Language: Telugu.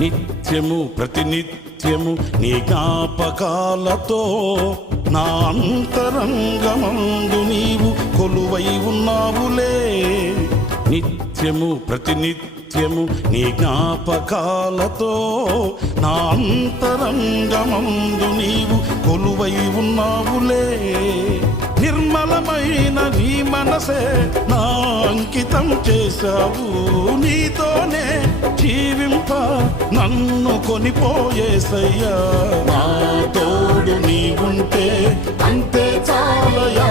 నిత్యము ప్రతినిత్యము నీ జ్ఞాపకాలతో నా అంతరంగమందు నీవు కొలువై ఉన్నావులే. నిత్యము ప్రతినిత్యము నీ జ్ఞాపకాలతో నా అంతరంగమందు నీవు కొలువై ఉన్నావులే. నిర్మలమైన నీ మనసే నా అంకితం చేశావు. నీతోనే జీవింప నన్ను కొనిపోయేసయ్యా. నా తోడు నీవుంటే అంతే చాలయా.